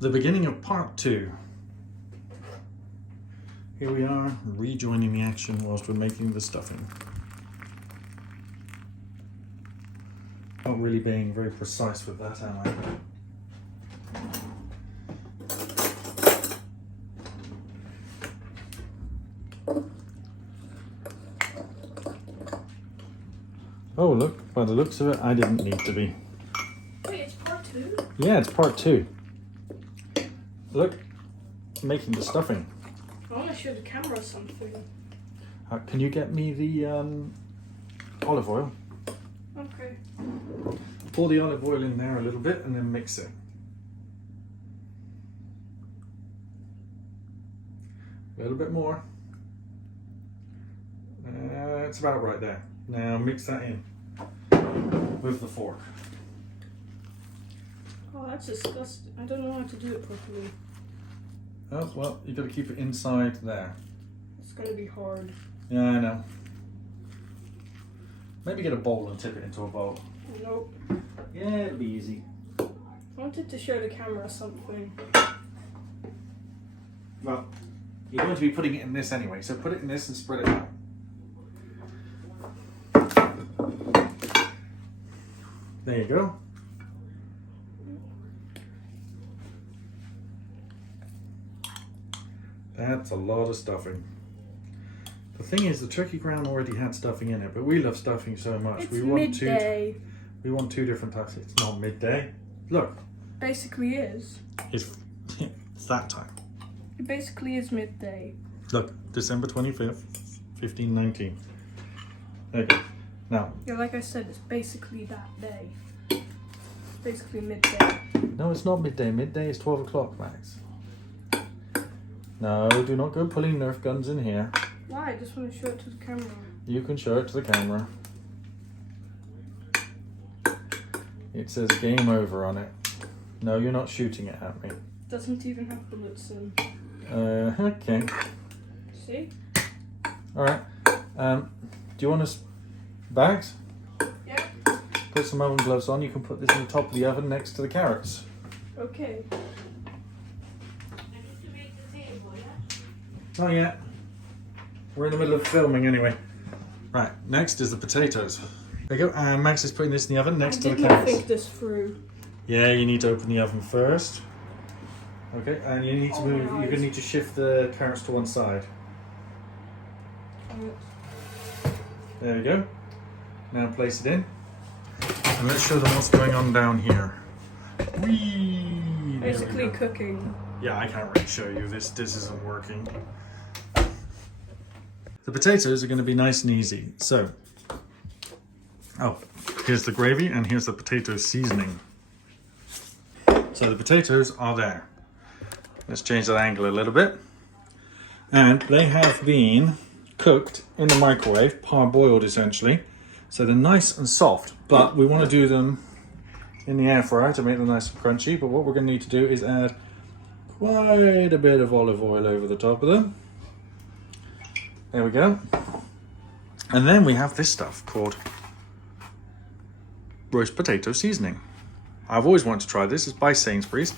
the beginning of part 2. Here we are, rejoining the action whilst we're making the stuffing. Not really being very precise with that, am I? Oh look, by the looks of it, I didn't need to be. Wait, it's part 2? Yeah, it's part 2. Look, making the stuffing. I want to show the camera something. Can you get me the olive oil? Okay. Pour the olive oil in there a little bit and then mix it. A little bit more. It's about right there. Now mix that in with the fork. Oh, that's disgusting. I don't know how to do it properly. Oh, well, you've got to keep it inside there. It's going to be hard. Yeah, I know. Maybe get a bowl and tip it into a bowl. Nope. Yeah, it'll be easy. I wanted to show the camera something. Well, you're going to be putting it in this anyway, so put it in this and spread it out. There you go. That's a lot of stuffing. The thing is, the turkey ground already had stuffing in it, but we love stuffing so much. It's we want midday. We want 2 different types. It's not midday. Look, Basically is. it's that time. It basically is midday. Look, December 25th, 1519. Okay, now. Yeah, like I said, it's basically that day. It's basically midday. No, it's not midday. Midday is 12 o'clock, Max. No, do not go pulling Nerf guns in here. Why? I just want to show it to the camera. You can show it to the camera. It says game over on it. No, you're not shooting it at me. Doesn't even have bullets in. Okay. See? Alright. Do you want us bags? Yeah. Put some oven gloves on. You can put this in the top of the oven next to the carrots. Okay. Not yet. We're in the middle of filming anyway. Right, next is the potatoes. There you go, and Max is putting this in the oven next to the I did not carrots. think this through. Yeah, you need to open the oven first. Okay, and you need to move, you're going to need to shift the carrots to one side. There we go. Now place it in. And let's show them what's going on down here. Whee! There we Basically go. cooking. Yeah, I can't really show you this. This isn't working. The potatoes are going to be nice and easy. So, here's the gravy and here's the potato seasoning. So the potatoes are there. Let's change that angle a little bit. And they have been cooked in the microwave, parboiled essentially. So they're nice and soft, but we want to do them in the air fryer to make them nice and crunchy. But what we're going to need to do is add quite a bit of olive oil over the top of them. There we go. And then we have this stuff called roast potato seasoning. I've always wanted to try this. It's by Sainsbury's.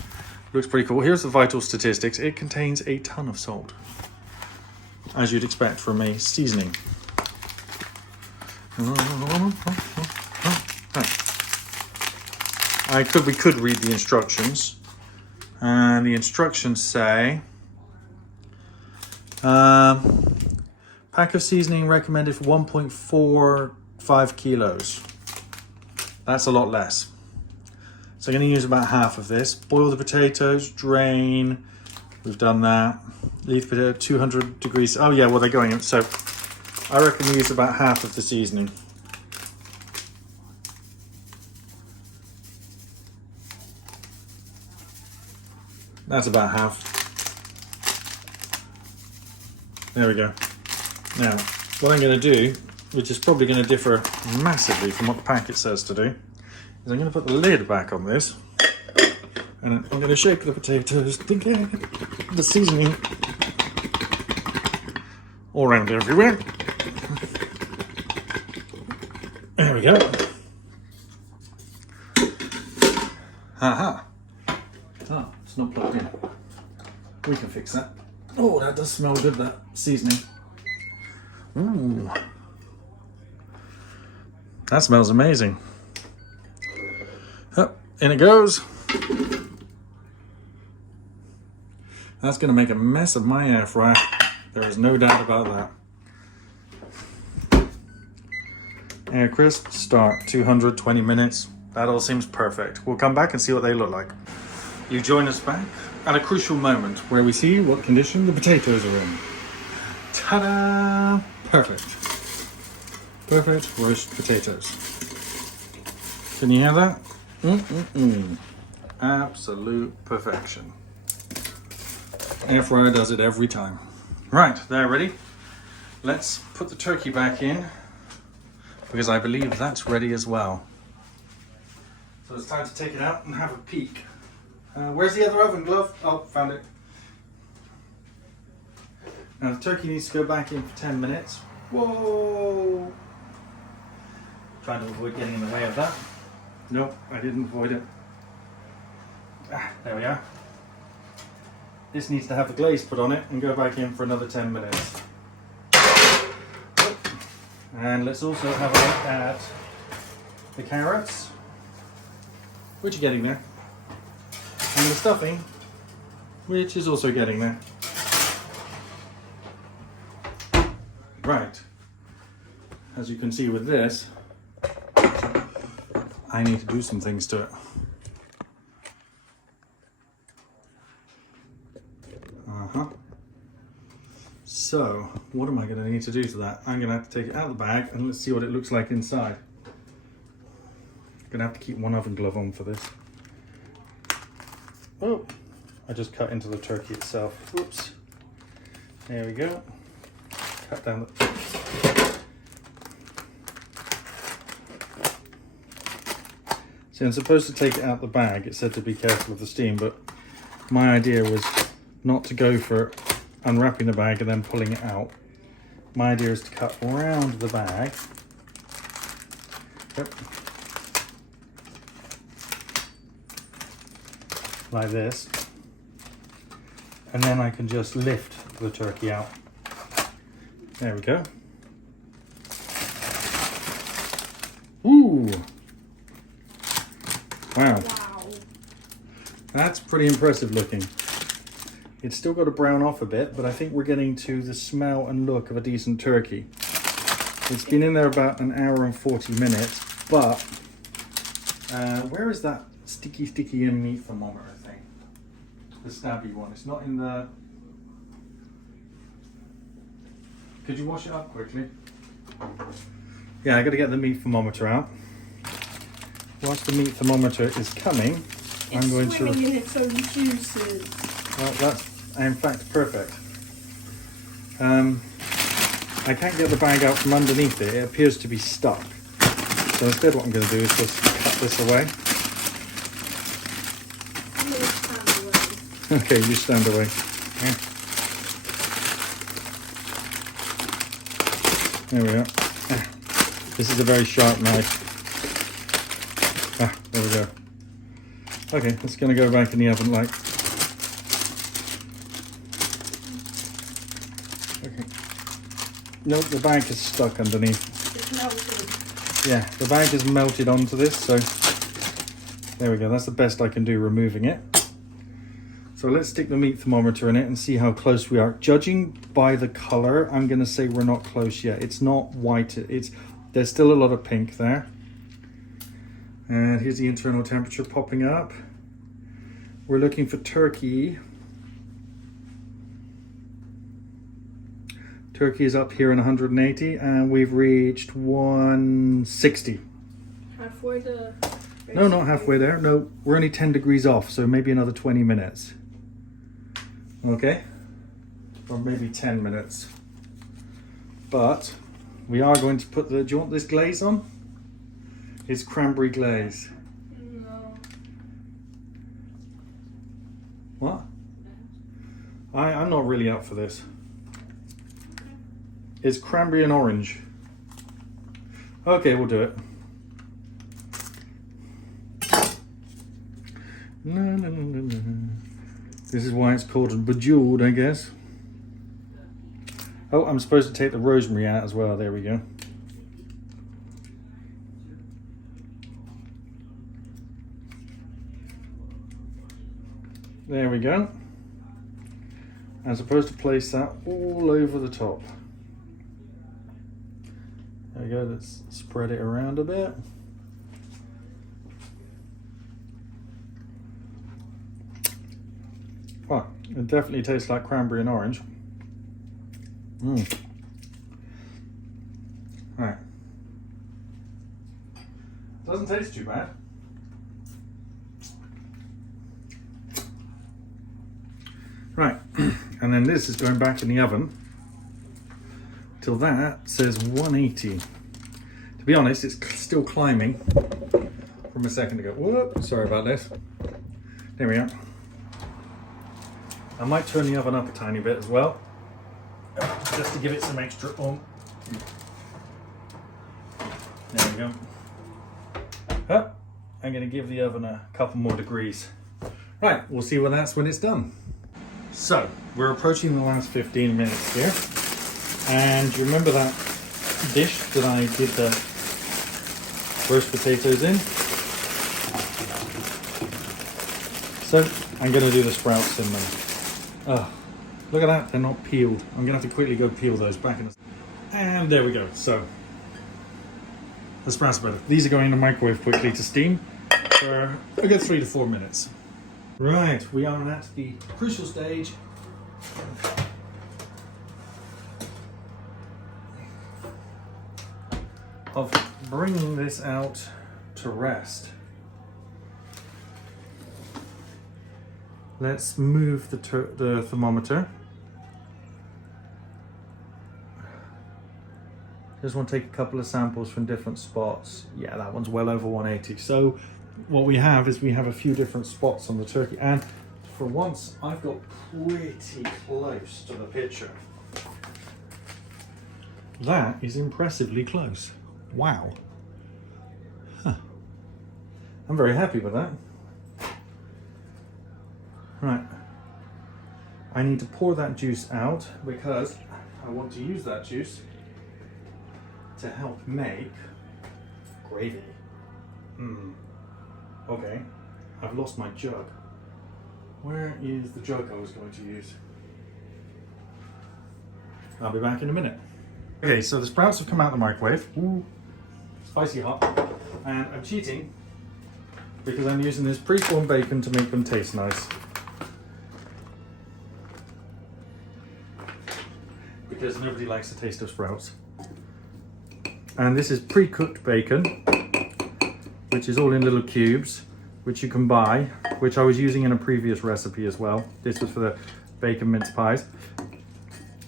Looks pretty cool. Here's the vital statistics. It contains a ton of salt, as you'd expect from a seasoning. We could read the instructions. And the instructions say, pack of seasoning recommended for 1.45 kilos. That's a lot less. So I'm going to use about half of this. Boil the potatoes, drain. We've done that. Leave the potato at 200 degrees. Oh yeah, well they're going in. So I reckon we use about half of the seasoning. That's about half. There we go. Now, what I'm going to do, which is probably going to differ massively from what the packet says to do, is I'm going to put the lid back on this, and I'm going to shake the potatoes to get the seasoning all around everywhere. There we go. Haha. Ah, it's not plugged in. We can fix that. Oh, that does smell good, that seasoning. Ooh. That smells amazing. Oh, in it goes. That's going to make a mess of my air fryer. There is no doubt about that. Air crisp, start, 220 minutes. That all seems perfect. We'll come back and see what they look like. You join us back at a crucial moment where we see what condition the potatoes are in. Ta-da! Perfect. Perfect roast potatoes. Can you hear that? Absolute perfection. Air fryer does it every time. Right, they're ready. Let's put the turkey back in because I believe that's ready as well. So it's time to take it out and have a peek. Where's the other oven glove? Oh, found it. Now the turkey needs to go back in for 10 minutes. Whoa! Trying to avoid getting in the way of that. Nope, I didn't avoid it. There we are. This needs to have the glaze put on it and go back in for another 10 minutes. And let's also have a look at the carrots, which are getting there. And the stuffing, which is also getting there. Right. As you can see with this, I need to do some things to it. So, what am I going to need to do to that? I'm going to have to take it out of the bag and let's see what it looks like inside. I'm going to have to keep one oven glove on for this. Oh, I just cut into the turkey itself. Oops. There we go. Cut down the... See, I'm supposed to take it out the bag. It said to be careful of the steam, but my idea was not to go for unwrapping the bag and then pulling it out. My idea is to cut around the bag. Yep. Like this. And then I can just lift the turkey out. There we go. Ooh! Wow. Wow. That's pretty impressive looking. It's still got to brown off a bit, but I think we're getting to the smell and look of a decent turkey. It's been in there about an hour and 40 minutes, but where is that sticky meat thermometer thing? The stabby one. It's not in the... Could you wash it up quickly? Yeah, I got to get the meat thermometer out. Whilst the meat thermometer is coming, I'm going to... It's swimming in its own juices. Well, that's in fact perfect. I can't get the bag out from underneath it. It appears to be stuck. So instead what I'm going to do is just cut this away. I'm going to stand away. Okay, you stand away. Yeah. There we are. This is a very sharp knife. There we go. Okay, it's going to go back in the oven like... Okay. Nope, the bag is stuck underneath. It's melted. Yeah, the bag is melted onto this, so there we go. That's the best I can do removing it. So let's stick the meat thermometer in it and see how close we are. Judging by the color, I'm going to say we're not close yet. It's not white. There's still a lot of pink there. And here's the internal temperature popping up. We're looking for turkey. Turkey is up here in 180 and we've reached 160. Halfway there. No, not halfway there. No, we're only 10 degrees off, so maybe another 20 minutes. Okay? Or maybe 10 minutes. But we are going to put the... Do you want this glaze on? It's cranberry glaze. No. What? I'm not really up for this. It's cranberry and orange. Okay, we'll do it. This is why it's called bejeweled, I guess. Oh, I'm supposed to take the rosemary out as well. There we go. There we go. I'm supposed to place that all over the top. There we go. Let's spread it around a bit. Oh, it definitely tastes like cranberry and orange. Right. Doesn't taste too bad. Right, and then this is going back in the oven till that says 180. To be honest, it's still climbing from a second ago. Whoop, sorry about this. There we are. I might turn the oven up a tiny bit as well, just to give it some extra oomph. There we go. I'm going to give the oven a couple more degrees. Right, we'll see what that's when it's done. So, we're approaching the last 15 minutes here. And you remember that dish that I did the roast potatoes in? So, I'm going to do the sprouts in them. Oh, look at that, they're not peeled. I'm going to have to quickly go peel those back in. And there we go. So, the sprouts are better. These are going in the microwave quickly to steam for a good 3 to 4 minutes. Right, we are at the crucial stage of bringing this out to rest. Let's move the thermometer. Just want to take a couple of samples from different spots. Yeah, that one's well over 180. So what we have is we have a few different spots on the turkey, and for once I've got pretty close to the picture. That is impressively close. Wow. Huh. I'm very happy with that. Right. I need to pour that juice out because I want to use that juice to help make gravy. Okay, I've lost my jug. Where is the jug I was going to use? I'll be back in a minute. Okay, so the sprouts have come out of the microwave. Ooh, spicy hot. And I'm cheating because I'm using this pre-formed bacon to make them taste nice. Because nobody likes the taste of sprouts. And this is pre-cooked bacon, which is all in little cubes, which you can buy, which I was using in a previous recipe as well. This was for the bacon mince pies.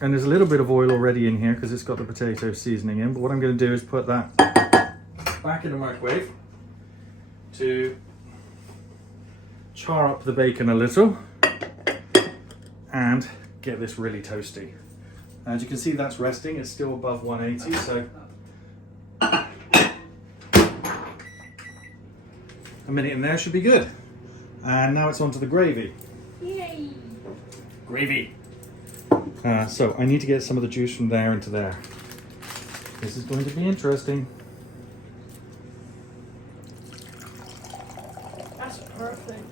And there's a little bit of oil already in here because it's got the potato seasoning in. But what I'm going to do is put that back in the microwave to char up the bacon a little and get this really toasty. As you can see, that's resting. It's still above 180, so a minute in there should be good. And now it's onto the gravy. Yay! Gravy. So I need to get some of the juice from there into there. This is going to be interesting. That's perfect.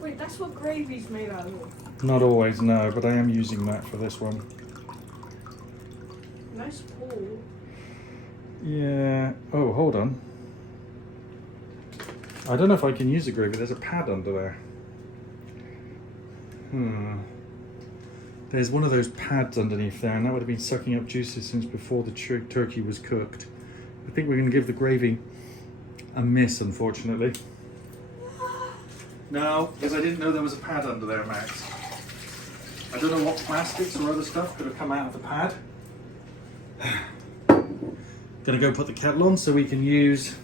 Wait, that's what gravy's made out of? Not always, no, but I am using that for this one. Nice pull. Yeah. Oh, hold on. I don't know if I can use the gravy. There's a pad under there. There's one of those pads underneath there, and that would have been sucking up juices since before the turkey was cooked. I think we're going to give the gravy a miss, unfortunately. No, because I didn't know there was a pad under there, Max. I don't know what plastics or other stuff could have come out of the pad. Gonna go put the kettle on so we can use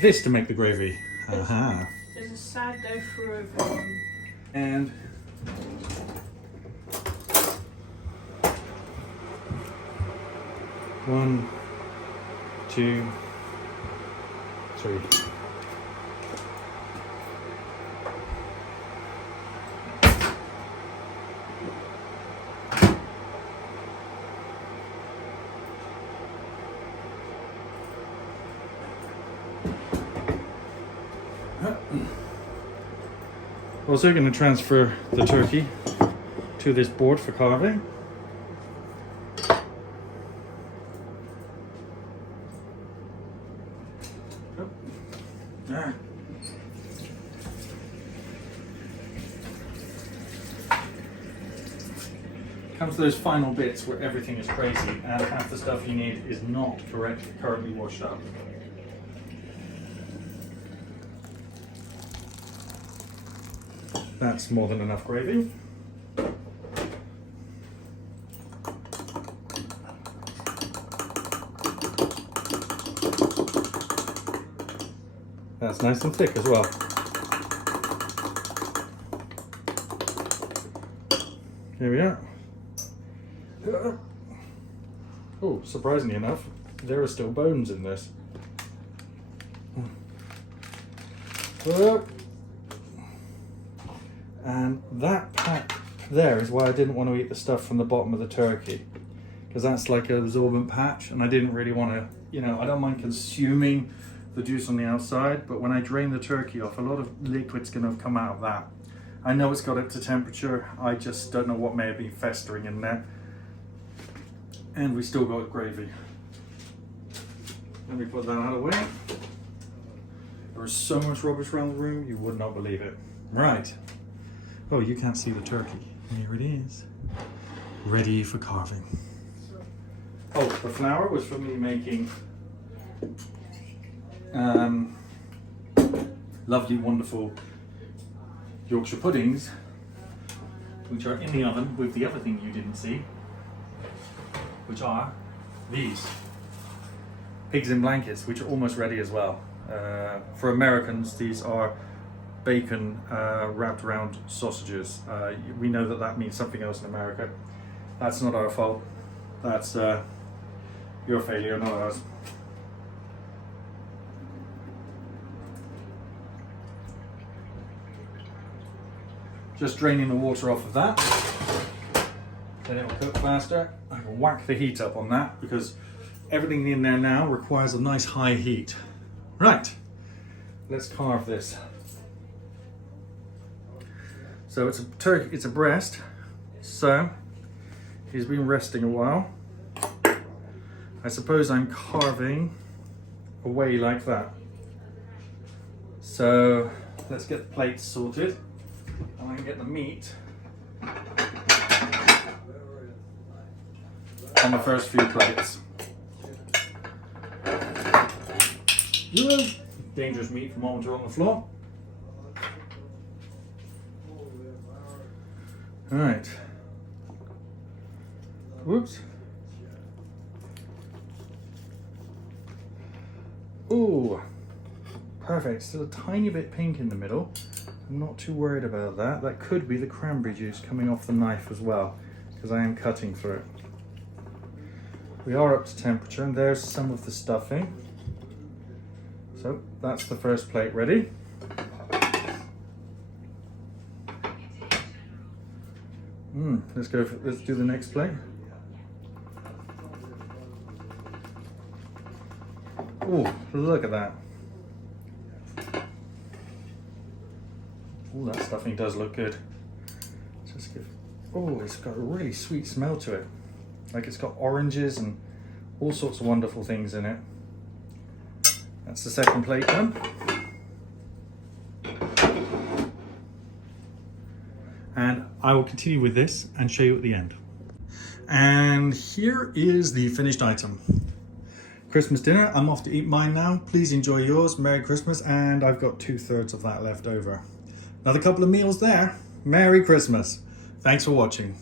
this to make the gravy. Aha. There's a sad dough for everyone. And one, two, three. Also going to transfer the turkey to this board for carving. There. Comes to those final bits where everything is crazy and half the stuff you need is not currently washed up. That's more than enough gravy. That's nice and thick as well. Here we are. Oh, surprisingly enough, there are still bones in this. And that pack there is why I didn't want to eat the stuff from the bottom of the turkey, because that's like an absorbent patch, and I didn't really want to, you know, I don't mind consuming the juice on the outside, but when I drain the turkey off, a lot of liquid's going to come out of that. I know it's got it to temperature, I just don't know what may have been festering in there. And we still got gravy. Let me put that out of the way. There is so much rubbish around the room, you would not believe it. Right. Oh, you can't see the turkey. Here it is. Ready for carving. Oh, the flour was for me making lovely, wonderful Yorkshire puddings, which are in the oven with the other thing you didn't see, which are these pigs in blankets, which are almost ready as well. For Americans, these are bacon wrapped around sausages. We know that that means something else in America. That's not our fault. That's your failure, not ours. Just draining the water off of that, then it will cook faster. I can whack the heat up on that because everything in there now requires a nice high heat. Right, let's carve this. So it's a turkey, it's a breast. So he's been resting a while. I suppose I'm carving away like that. So let's get the plates sorted. And I can get the meat on the first few plates. Dangerous meat from moment on the floor. Alright. Whoops. Ooh, perfect. Still a tiny bit pink in the middle. I'm not too worried about that. That could be the cranberry juice coming off the knife as well, because I am cutting through it. We are up to temperature, and there's some of the stuffing. So that's the first plate ready. Let's do the next plate. Oh, look at that. Oh, that stuffing does look good. Just give. Oh, it's got a really sweet smell to it. Like it's got oranges and all sorts of wonderful things in it. That's the second plate done. And I will continue with this and show you at the end. And here is the finished item. Christmas dinner. I'm off to eat mine now. Please enjoy yours. Merry Christmas. And I've got 2/3 of that left over. Another couple of meals there. Merry Christmas. Thanks for watching.